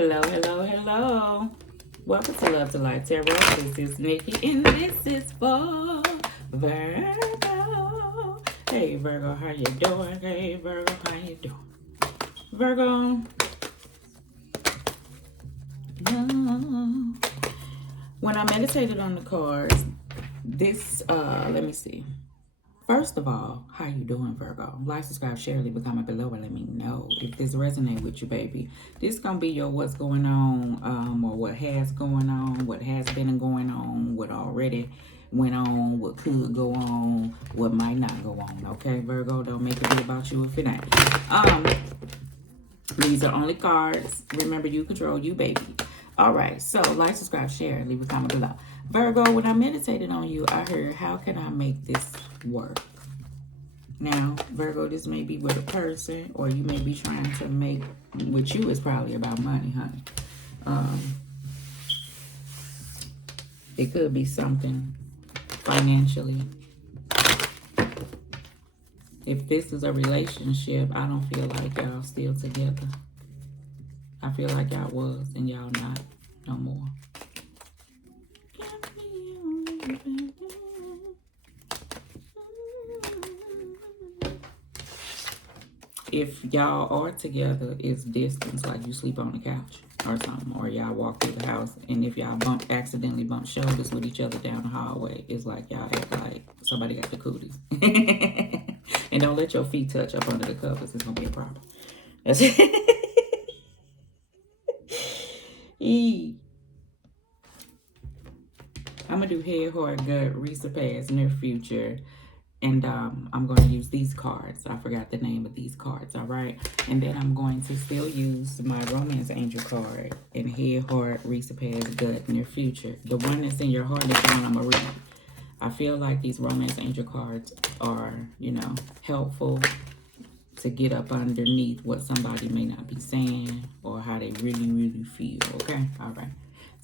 Hello, hello, hello. Welcome to Love to Life Tarot. This is Nikki, and this is for Virgo. Hey, Virgo, how you doing? Hey, Virgo, how you doing? Virgo. No. When I meditated on the cards, let me see. First of all, how you doing, Virgo? Like, subscribe, share, leave a comment below and let me know if this resonates with you, baby. This is going to be your what's going on, or what has going on, what has been going on, what already went on, what could go on, what might not go on. Okay, Virgo? Don't make it be about you if it ain't. These are only cards. Remember, you control you, baby. All right, so like, subscribe, share, leave a comment below. Virgo, when I meditated on you, I heard, how can I make this work? Now, Virgo, this may be with a person, or you may be trying to make, with you, it's probably about money, honey. It could be something financially. If this is a relationship, I don't feel like y'all still together. I feel like y'all was, and y'all not no more. If y'all are together, it's distance, like you sleep on the couch or something, or y'all walk through the house, and if y'all accidentally bump shoulders with each other down the hallway, it's like y'all act like somebody got the cooties. And don't let your feet touch up under the covers. It's gonna be a problem. That's it. I'm gonna do head, heart, gut, recent past, near future. And I'm going to use these cards. I forgot the name of these cards, all right? And then I'm going to still use my romance angel card in head, heart, recent past, gut, near future. The one that's in your heart is the one I'm going to read. I feel like these romance angel cards are, you know, helpful to get up underneath what somebody may not be saying or how they really, really feel, okay? All right.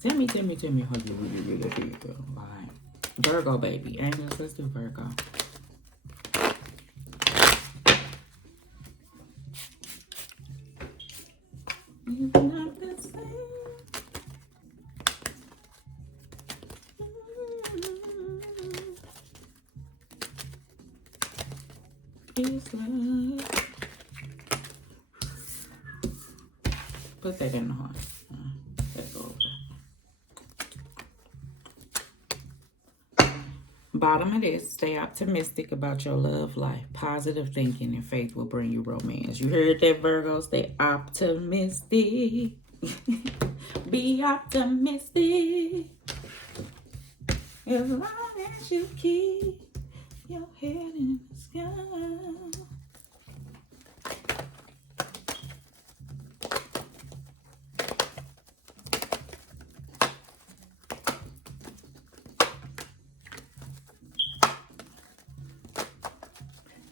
Tell me how you really, really feel. All right. Virgo, baby. Angels, let's do Virgo. You're not the same. It's love. Put that in the heart. Let's go over there. Bottom of this, stay optimistic about your love life. Positive thinking and faith will bring you romance. You heard that, Virgo? Stay optimistic. Be optimistic. As long as you keep your head in the sky.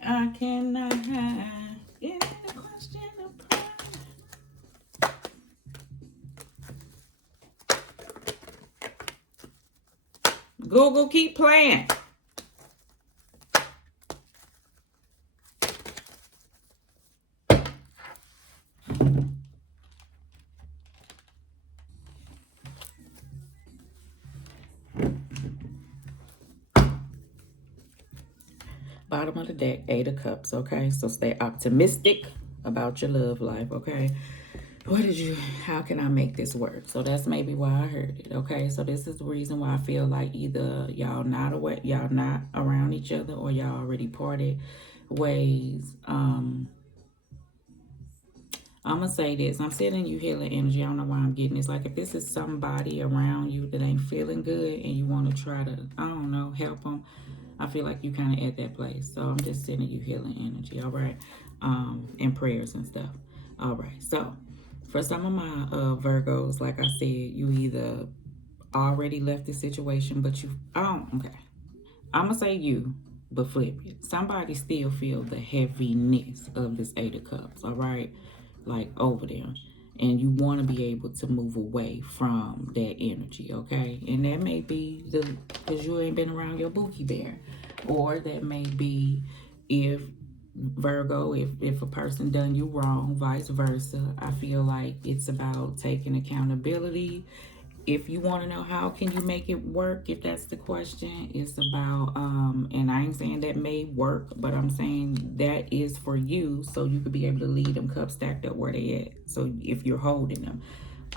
I cannot hide. It ain't a question of pride. Google, keep playing. Bottom of the deck, 8 of Cups, okay? So stay optimistic about your love life, okay? How can I make this work? So that's maybe why I heard it, okay? So this is the reason why I feel like either y'all not around each other, or y'all already parted ways. I'm going to say this. I'm sending you healing energy. I don't know why I'm getting this. Like, if this is somebody around you that ain't feeling good and you want to try to, I don't know, help them, I feel like you kind of at that place. So I'm just sending you healing energy, all right? And prayers and stuff. All right. So for some of my Virgos, like I said, you either already left the situation, but okay. I'm going to say you, but flip it. Somebody still feel the heaviness of this 8 of Cups, all right? Like over there. And you want to be able to move away from that energy, okay? And that may be because you ain't been around your bookie bear. Or that may be if Virgo, if a person done you wrong, vice versa. I feel like it's about taking accountability. If you want to know how can you make it work, if that's the question, it's about and I ain't saying that may work, but I'm saying that is for you, so you could be able to leave them cups stacked up where they at. So if you're holding them,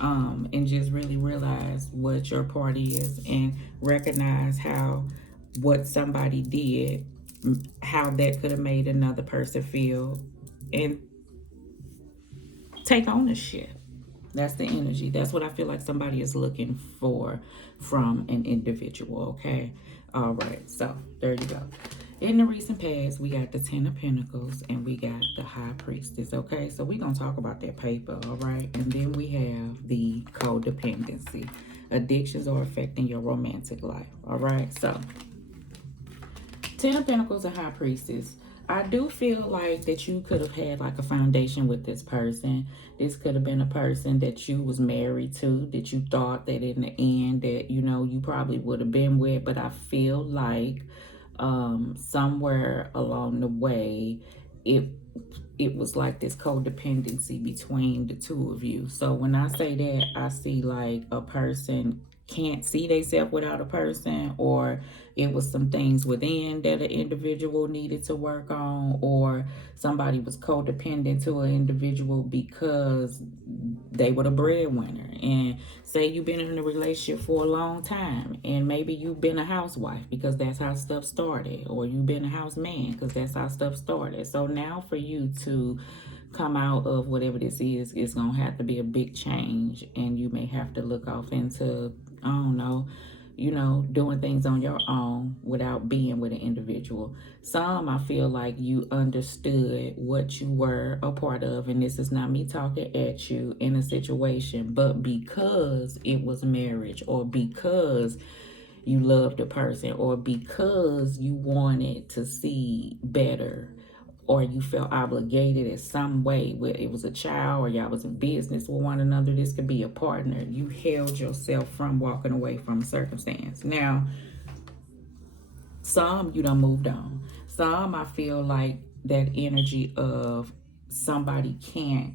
and just really realize what your part is and recognize how what somebody did, how that could have made another person feel, and take ownership. That's the energy. That's what I feel like somebody is looking for from an individual, okay? All right, so there you go. In the recent past, we got the Ten of Pentacles and we got the High Priestess, okay? So we're going to talk about that paper, all right? And then we have the codependency. Addictions are affecting your romantic life, all right? So Ten of Pentacles and High Priestess. I do feel like that you could have had like a foundation with this person. This could have been a person that you was married to, that you thought that in the end that, you know, you probably would have been with. But I feel like somewhere along the way, it was like this codependency between the two of you. So when I say that, I see like a person can't see themselves without a person, or it was some things within that an individual needed to work on, or somebody was codependent to an individual because they were the breadwinner. And say you've been in a relationship for a long time, and maybe you've been a housewife because that's how stuff started, or you've been a house man because that's how stuff started. So now for you to come out of whatever this is, it's gonna have to be a big change, and you may have to look off into, I don't know, you know, doing things on your own without being with an individual. Some, I feel like you understood what you were a part of, and this is not me talking at you in a situation, but because it was marriage, or because you loved a person, or because you wanted to see better, or you felt obligated in some way, whether it was a child or y'all was in business with one another. This could be a partner. You held yourself from walking away from a circumstance. Now, some you done moved on. Some, I feel like that energy of somebody can't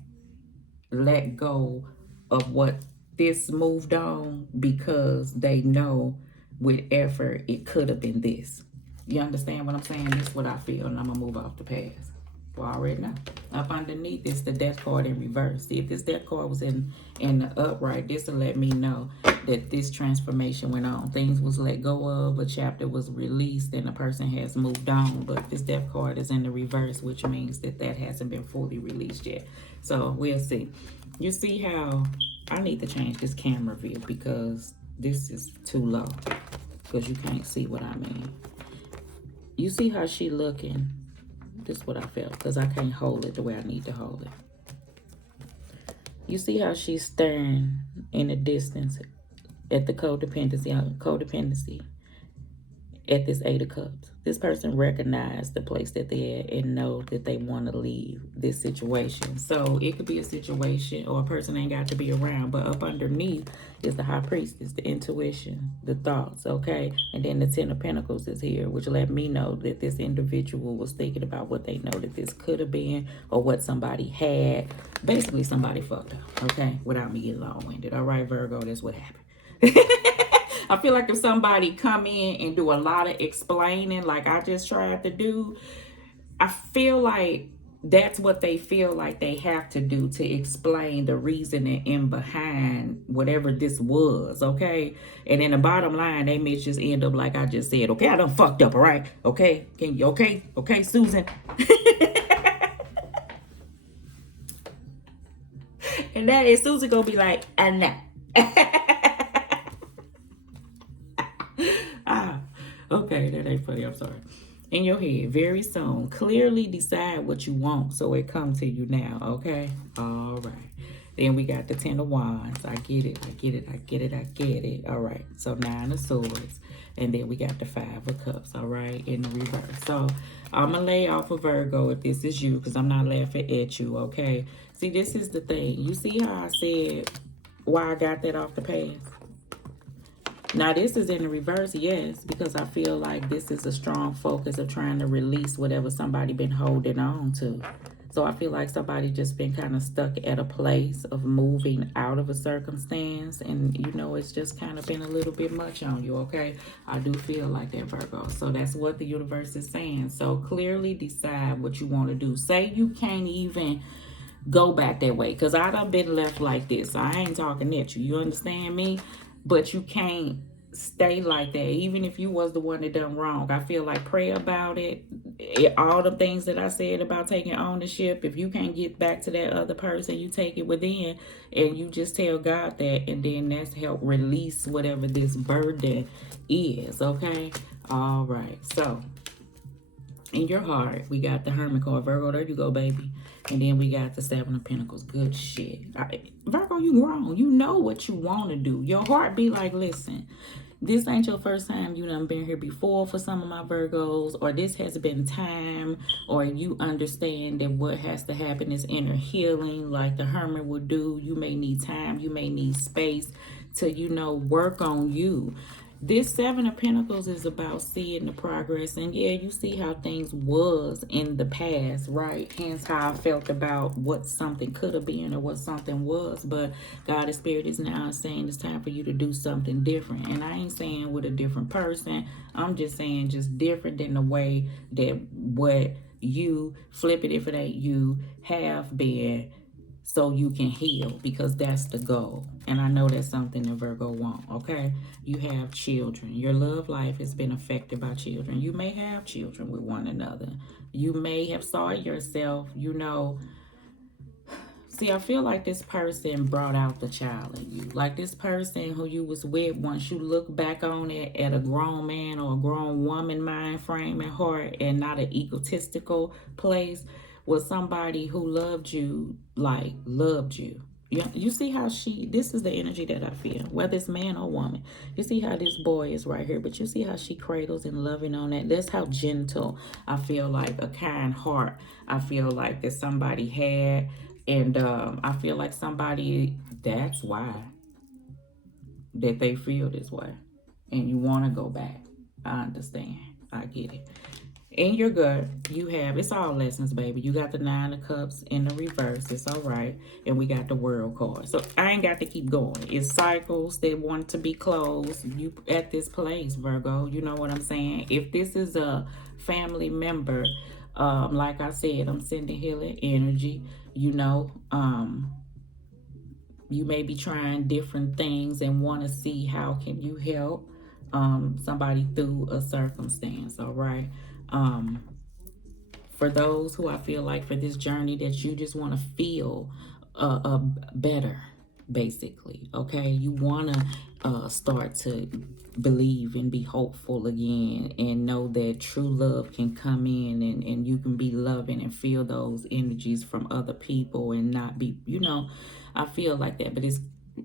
let go of what this moved on because they know with effort it could have been this. You understand what I'm saying? This is what I feel, and I'm gonna move off the past. Well, already know. Up underneath is the death card in reverse. See, if this death card was in the upright, this will let me know that this transformation went on. Things was let go of, a chapter was released, and the person has moved on. But this death card is in the reverse, which means that that hasn't been fully released yet. So we'll see. You see how I need to change this camera view because this is too low, because you can't see what I mean. You see how she looking? This is what I felt, because I can't hold it the way I need to hold it. You see how she's staring in the distance at the codependency at this Eight of Cups. This person recognized the place that they're at and know that they want to leave this situation. So it could be a situation, or a person ain't got to be around, but up underneath is the High Priestess, the intuition, the thoughts, okay? And then the Ten of Pentacles is here, which let me know that this individual was thinking about what they know that this could have been, or what somebody had. Basically, somebody fucked up, okay? Without me getting long-winded. All right, Virgo, that's what happened. I feel like if somebody come in and do a lot of explaining like I just tried to do, I feel like that's what they feel like they have to do to explain the reasoning in behind whatever this was, okay? And in the bottom line, they may just end up like I just said, okay, I done fucked up, all right? Okay, can you, okay, Susan? And that is Susan gonna be like, nah. Okay, that ain't funny. I'm sorry. In your head, very soon, clearly decide what you want so it come to you now, okay? All right. Then we got the Ten of Wands. I get it. All right. So Nine of Swords. And then we got the Five of Cups, all right, in the reverse. So I'm going to lay off of Virgo if this is you, because I'm not laughing at you, okay? See, this is the thing. You see how I said why I got that off the past? Now, this is in the reverse, yes, because I feel like this is a strong focus of trying to release whatever somebody been holding on to. So I feel like somebody just been kind of stuck at a place of moving out of a circumstance, and you know it's just kind of been a little bit much on you, okay? I do feel like that, Virgo. So that's what the universe is saying. So clearly decide what you want to do. Say you can't even go back that way, because I done been left like this. I ain't talking at you. You understand me? But you can't stay like that. Even if you was the one that done wrong, I feel like pray about it. All the things that I said about taking ownership, if you can't get back to that other person, you take it within and you just tell God that, and then that's help release whatever this burden is, okay? All right. So in your heart, we got the Hermit card. Virgo, there you go, baby. And then we got the Seven of Pentacles. Good shit. Virgo, you grown. You know what you want to do. Your heart be like, listen, this ain't your first time. You done been here before for some of my Virgos, or this has been time, or you understand that what has to happen is inner healing like the Hermit would do. You may need time. You may need space to, you know, work on you. This Seven of Pentacles is about seeing the progress. And yeah, you see how things was in the past, right? Hence how I felt about what something could have been or what something was. But God and Spirit is now saying it's time for you to do something different. And I ain't saying with a different person. I'm just saying just different than the way that what you, flip it if it ain't you, have been, so you can heal, because that's the goal. And I know that's something that Virgo want, okay? You have children. Your love life has been affected by children. You may have children with one another. You may have saw it yourself, you know. See, I feel like this person brought out the child in you. Like this person who you was with, once you look back on it at a grown man or a grown woman mind frame and heart, and not an egotistical place, was somebody who loved you, like loved you. You see how this is the energy that I feel, whether it's man or woman. You see how this boy is right here, but you see how she cradles and loving on that. That's how gentle I feel, like a kind heart I feel like that somebody had. And I feel like somebody, that's why that they feel this way. And you want to go back. I understand. I get it. In your gut, you have, it's all lessons, baby. You got the Nine of Cups in the reverse. It's all right. And we got the World card. So I ain't got to keep going. It's cycles that want to be closed. You at this place, Virgo. You know what I'm saying? If this is a family member, like I said, I'm sending healing energy. You know, you may be trying different things and want to see how can you help somebody through a circumstance. All right. For those who I feel like for this journey that you just want to feel better, basically, okay? You want to start to believe and be hopeful again, and know that true love can come in, and you can be loving and feel those energies from other people and not be, you know, I feel like that. But it's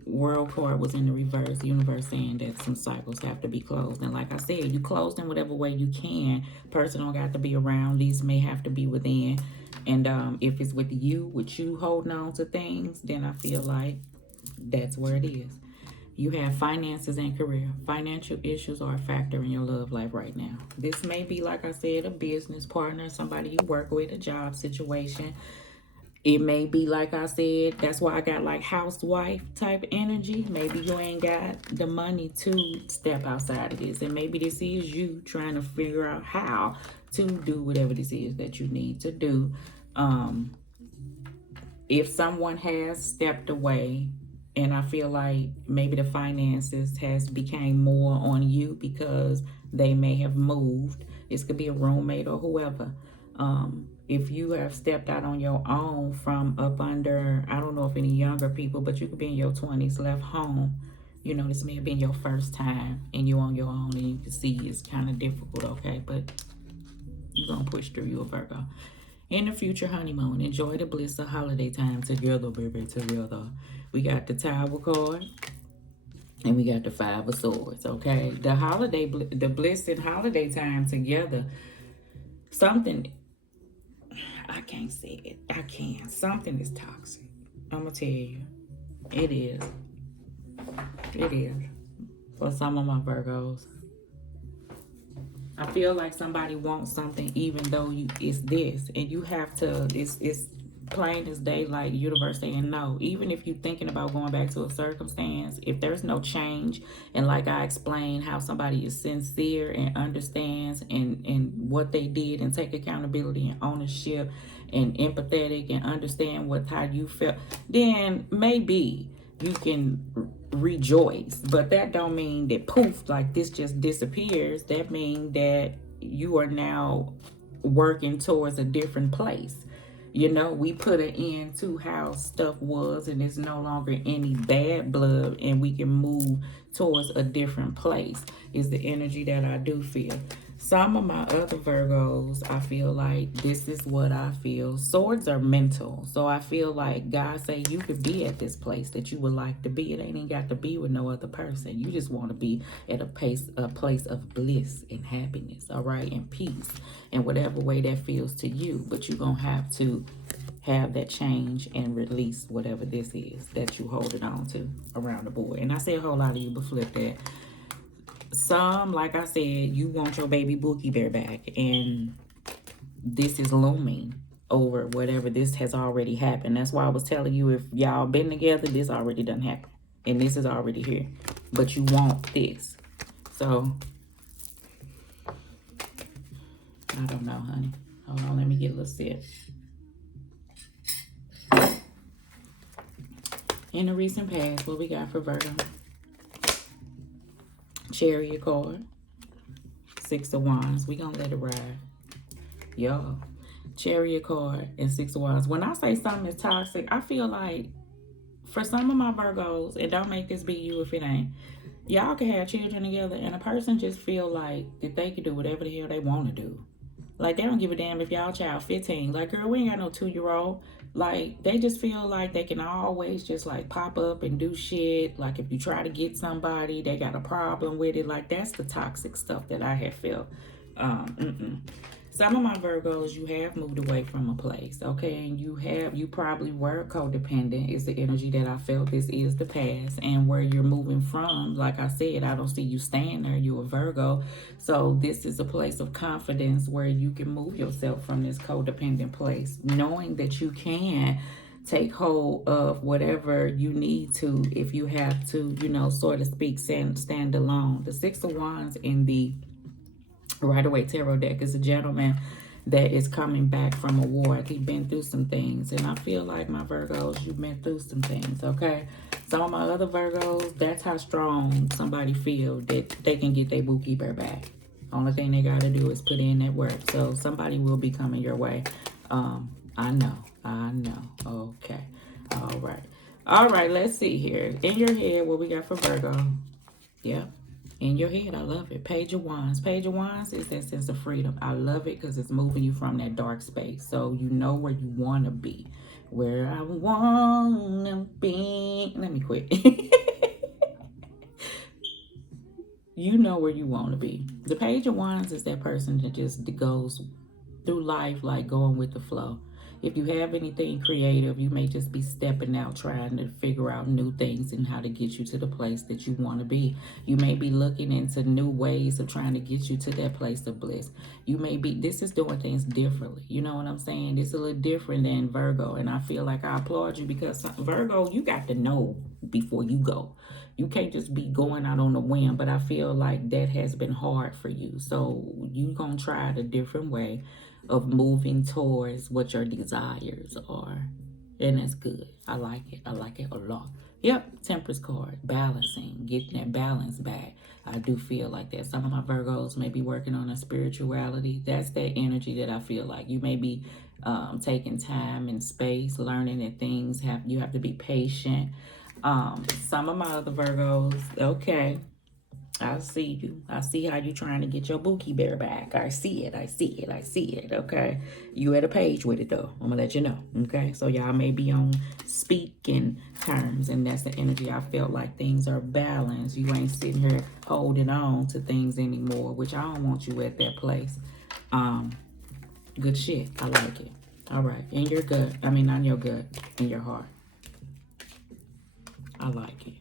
World card was in the reverse, universe saying that some cycles have to be closed. And like I said, you close in whatever way you can. Person don't got to be around. These may have to be within. And if it's with you holding on to things, then I feel like that's where it is. You have finances and career. Financial issues are a factor in your love life right now. This may be, like I said, a business partner, somebody you work with, a job situation. It may be, like I said, that's why I got like housewife type energy. Maybe you ain't got the money to step outside of this. And maybe this is you trying to figure out how to do whatever this is that you need to do. If someone has stepped away, and I feel like maybe the finances has became more on you because they may have moved. This could be a roommate or whoever. If you have stepped out on your own from up under, I don't know if any younger people, but you could be in your 20s, left home. You know, this may have been your first time and you're on your own, and you can see it's kind of difficult, okay? But you're going to push through. You a Virgo. In the future honeymoon, enjoy the bliss of holiday time together, baby, together. We got the Tower card, and we got the Five of Swords, okay? The bliss and holiday time together. Something, I can't say it. I can't. Something is toxic. I'm going to tell you. It is. It is. for some of my Virgos. I feel like somebody wants something even though it's this. And you have to, it's plain as day, like universe saying no. Even if you're thinking about going back to a circumstance, if there's no change, and like I explained, how somebody is sincere and understands and what they did and take accountability and ownership and empathetic and understand how you felt, then maybe you can rejoice. But that don't mean that poof, like this just disappears. That means that you are now working towards a different place. You know, we put an end to how stuff was, and it's no longer any bad blood, and we can move towards a different place, is the energy that I do feel. Some of my other Virgos, I feel like this is what I feel. Swords are mental. So I feel like God say you could be at this place that you would like to be. It ain't even got to be with no other person. You just want to be at a place of bliss and happiness, all right, and peace, in whatever way that feels to you. But you're going to have to have that change and release whatever this is that you holding on to around the board. And I say a whole lot of you, but flip that. Some, like I said, you want your baby Bookie Bear back, and this is looming over whatever this has already happened. That's why I was telling you, if y'all been together, this already done happened, and this is already here, but you want this. So I don't know, honey. Hold on, let me get a little sip. In the recent past, what we got for Virgo? Chariot card, 6 of Wands. We gonna let it ride, y'all. Chariot card and 6 of Wands. When I say something is toxic, I feel like for some of my Virgos, and don't make this be you if it ain't, y'all can have children together and a person just feel like that they can do whatever the hell they want to do. Like, they don't give a damn if y'all child 15. Like, girl, we ain't got no 2-year-old. Like, they just feel like they can always just, like, pop up and do shit. Like, if you try to get somebody, they got a problem with it. Like, that's the toxic stuff that I have felt. Some of my Virgos, you have moved away from a place, okay? And you probably were codependent is the energy that I felt. This is the past. And where you're moving from, like I said, I don't see you staying there. You're a Virgo. So this is a place of confidence where you can move yourself from this codependent place, knowing that you can take hold of whatever you need to, if you have to, you know, so to speak, stand alone. The 6 of Wands in the Rider-Waite Tarot deck is a gentleman that is coming back from a war. He's been through some things, and I feel like my Virgos, you've been through some things, okay? Some of my other Virgos, that's how strong somebody feel that they can get their Bookie Bear back. Only thing they got to do is put in that work. So somebody will be coming your way. I know. Okay. All right, let's see here. In your head, what we got for Virgo? Yep. In your head, I love it. Page of Wands. Page of Wands is that sense of freedom. I love it because it's moving you from that dark space. So you know where you want to be. Where I want to be. Let me quit. You know where you want to be. The Page of Wands is that person that just goes through life like going with the flow. If you have anything creative, you may just be stepping out, trying to figure out new things and how to get you to the place that you want to be. You may be looking into new ways of trying to get you to that place of bliss. You may be, this is doing things differently. You know what I'm saying? It's a little different than Virgo. And I feel like I applaud you because Virgo, you got to know before you go. You can't just be going out on a whim, but I feel like that has been hard for you. So you're going to try it a different way of moving towards what your desires are. And that's good. I like it. I like it a lot. Yep, Temperance card. Balancing. Getting that balance back. I do feel like that. Some of my Virgos may be working on a spirituality. That's that energy that I feel like. You may be taking time and space, learning that things you have to be patient. Some of my other Virgos, okay, I see you. I see how you trying to get your Bookie Bear back. I see it. Okay. You at a page with it though. I'm gonna let you know. Okay. So y'all may be on speaking terms, and that's the energy. I felt like things are balanced. You ain't sitting here holding on to things anymore, which I don't want you at that place. Good shit. I like it. All right. In your gut. I mean, not your gut. In your heart. I like it.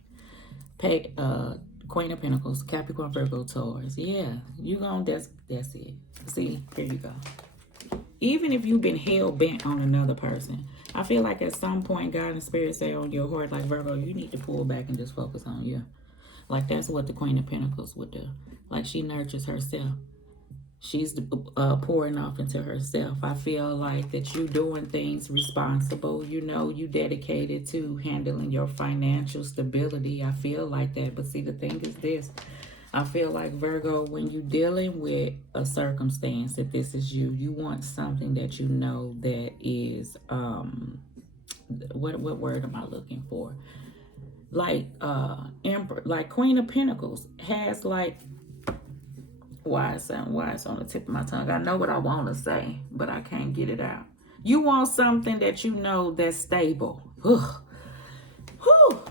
Queen of Pentacles, Capricorn, Virgo, Taurus. Yeah, you gonna, that's it. See, here you go. Even if you've been hell-bent on another person, I feel like at some point, God and Spirit say on your heart, like, Virgo, you need to pull back and just focus on you. Like, that's what the Queen of Pentacles would do. Like, she nurtures herself. She's pouring off into herself. I feel like that you doing things responsible. You know, you dedicated to handling your financial stability. I feel like that. But see, the thing is this. I feel like, Virgo, when you're dealing with a circumstance, if this is you, you want something that you know that is, what word am I looking for? Like, Emperor, like Queen of Pentacles has like, why it's on the tip of my tongue. I know what I want to say, but I can't get it out. You want something that you know that's stable. Ugh. Whew.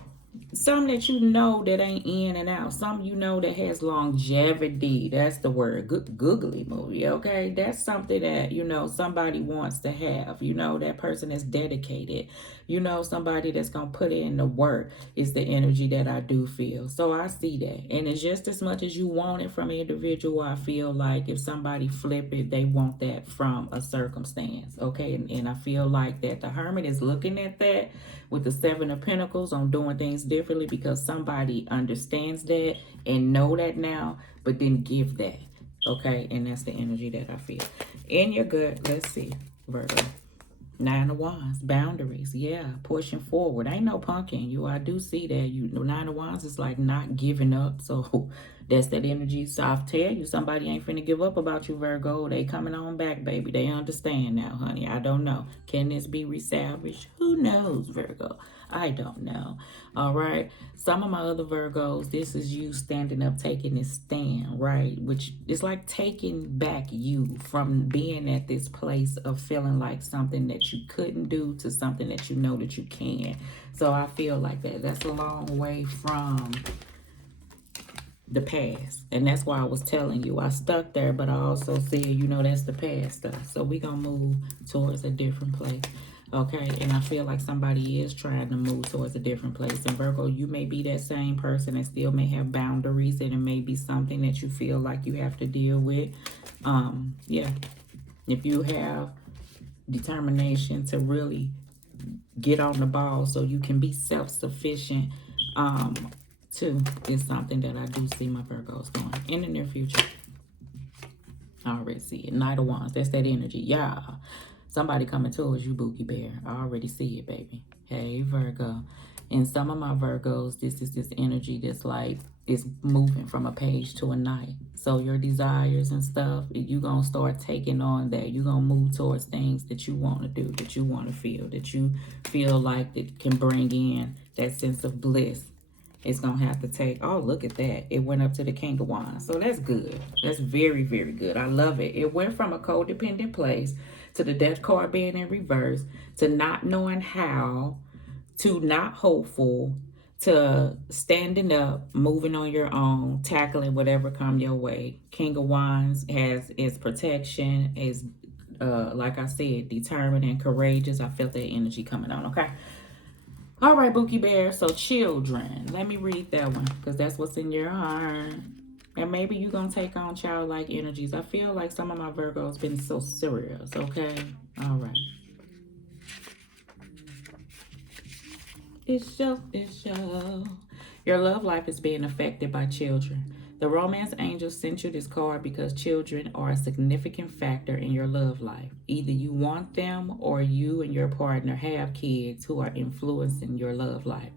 Some that you know that ain't in and out. Some you know that has longevity. That's the word. Googly movie, okay? That's something that, you know, somebody wants to have. You know, that person is dedicated. You know, somebody that's going to put in the work is the energy that I do feel. So I see that. And it's just as much as you want it from an individual, I feel like if somebody flip it, they want that from a circumstance, okay? And I feel like that the Hermit is looking at that with the Seven of Pentacles on doing things differently because somebody understands that and know that now, but then give that, okay? And that's the energy that I feel. In your gut, let's see, Virgo. Nine of Wands, boundaries, yeah, pushing forward. Ain't no punking you. I do see that. You Nine of Wands is like not giving up. So that's that energy. So I'll tell you, somebody ain't finna give up about you, Virgo. They coming on back, baby. They understand now, honey. I don't know. Can this be resalvaged? Who knows, Virgo? I don't know. All right. Some of my other Virgos, this is you standing up, taking this stand, right? Which is like taking back you from being at this place of feeling like something that you couldn't do to something that you know that you can. So I feel like that's a long way from the past. And that's why I was telling you, I stuck there, but I also said, you know, that's the past stuff. So we're going to move towards a different place. Okay, and I feel like somebody is trying to move towards a different place. And Virgo, you may be that same person that still may have boundaries, and it may be something that you feel like you have to deal with. Yeah, if you have determination to really get on the ball so you can be self-sufficient, too, is something that I do see my Virgos going in the near future. I already see it. Knight of Wands, that's that energy. Yeah. Somebody coming towards you, Bookie Bear. I already see it, baby. Hey, Virgo. And some of my Virgos, this is this energy that's like, it's moving from a page to a night. So your desires and stuff, you're going to start taking on that. You're going to move towards things that you want to do, that you want to feel, that you feel like that can bring in that sense of bliss. It's going to have to take, oh, look at that. It went up to the King of Wands. So that's good. That's very, very good. I love it. It went from a codependent place to the Death card being in reverse, to not knowing how, to not hopeful, to standing up, moving on your own, tackling whatever come your way. King of Wands has its protection, is, like I said, determined and courageous. I felt that energy coming on, okay? All right, Bookie Bear. So children, let me read that one because that's what's in your heart. And maybe you're going to take on childlike energies. I feel like some of my Virgos been so serious, okay? All right. It's show. Your love life is being affected by children. The romance angel sent you this card because children are a significant factor in your love life. Either you want them or you and your partner have kids who are influencing your love life.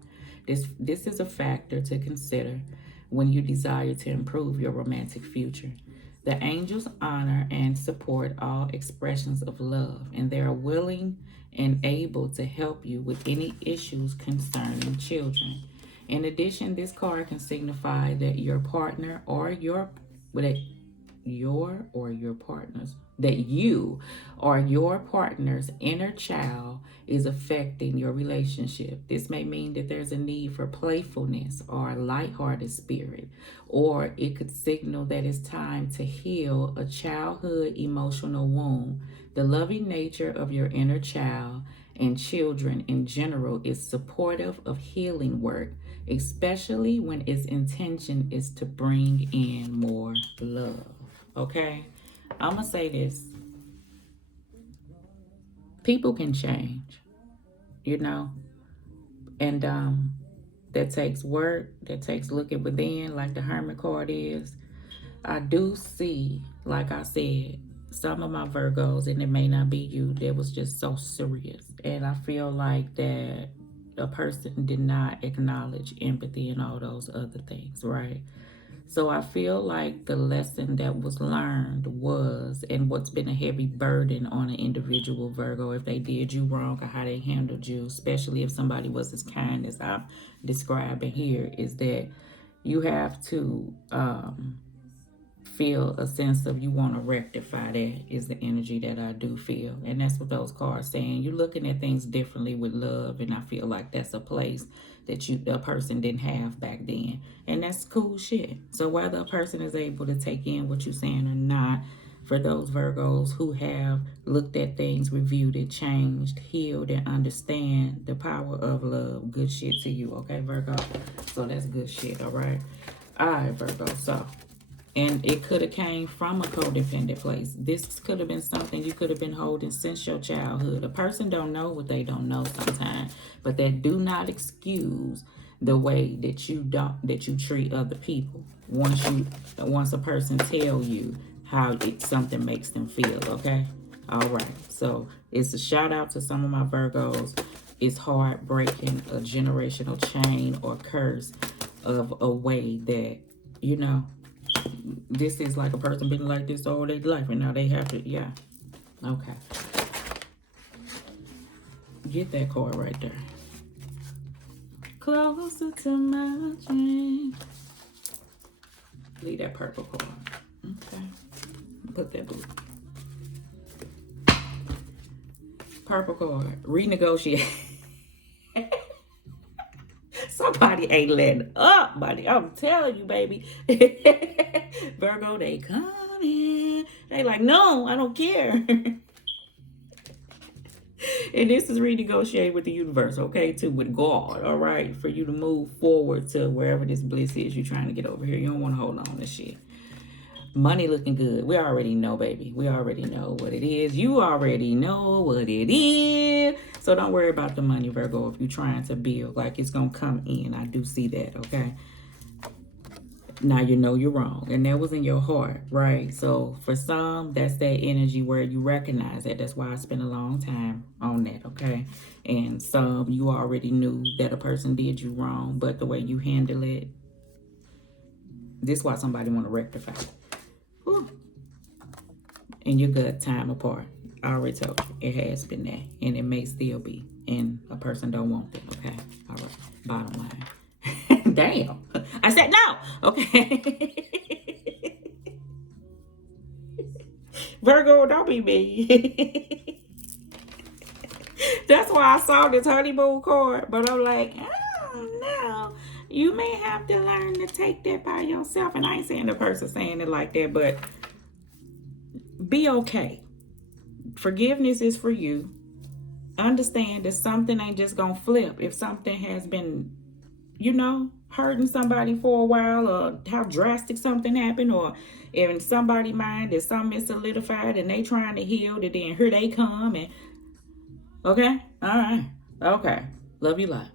This is a factor to consider when you desire to improve your romantic future. The angels honor and support all expressions of love, and they are willing and able to help you with any issues concerning children. In addition, this card can signify that your partner or your partner's that you or your partner's inner child is affecting your relationship. This may mean that there's a need for playfulness or a lighthearted spirit, or it could signal that it's time to heal a childhood emotional wound. The loving nature of your inner child and children in general is supportive of healing work, especially when its intention is to bring in more love. Okay? I'm going to say this. People can change, you know, and that takes work, that takes looking within, like the Hermit card is. I do see, like I said, some of my Virgos, and it may not be you, that was just so serious. And I feel like that a person did not acknowledge empathy and all those other things, right? So I feel like the lesson that was learned was, and what's been a heavy burden on an individual Virgo, if they did you wrong or how they handled you, especially if somebody was as kind as I'm describing here, is that you have to feel a sense of you want to rectify. That is the energy that I do feel, and that's what those cards saying. You're looking at things differently with love, and I feel like that's a place that a person didn't have back then, and that's cool shit. So whether a person is able to take in what you're saying or not, for those Virgos who have looked at things, reviewed it, changed, healed, and understand the power of love, good shit to you. Okay, Virgo? So that's good shit. All right, Virgo. So, and it could have came from a codependent place. This could have been something you could have been holding since your childhood. A person don't know what they don't know sometimes, but that do not excuse the way that you treat other people. Once a person tell you how something makes them feel. Okay, all right. So it's a shout out to some of my Virgos. It's heartbreaking, a generational chain or curse of a way that, you know, this is like a person been like this all their life, and now they have to, yeah. Okay. Get that card right there. Closer to my dream. Leave that purple card. Okay. Put that blue. Purple card. Renegotiate. Somebody ain't letting up, buddy. I'm telling you, baby. Virgo, they coming. They like, no, I don't care. And this is renegotiating with the universe, okay? Too, with God, all right? For you to move forward to wherever this bliss is you're trying to get over here. You don't want to hold on to shit. Money looking good. We already know, baby. We already know what it is. You already know what it is. So don't worry about the money, Virgo, if you're trying to build. Like, it's going to come in. I do see that, okay? Now you know you're wrong. And that was in your heart, right? So for some, that's that energy where you recognize that. That's why I spent a long time on that, okay? And some, you already knew that a person did you wrong, but the way you handle it, this is why somebody want to rectify it. Whew. And you're good time apart. I already told you. It has been that. And it may still be. And a person don't want that, okay? All right. Bottom line. Damn. I said no. Okay. Virgo, don't be me. That's why I saw this honeymoon card. But I'm like, oh, no. You may have to learn to take that by yourself. And I ain't saying the person saying it like that, but be okay. Forgiveness is for you. Understand that something ain't just gonna flip. If something has been, you know, hurting somebody for a while, or how drastic something happened, or in somebody's mind that something is solidified and they trying to heal, and then here they come and, okay? All right. Okay. Love you, lot.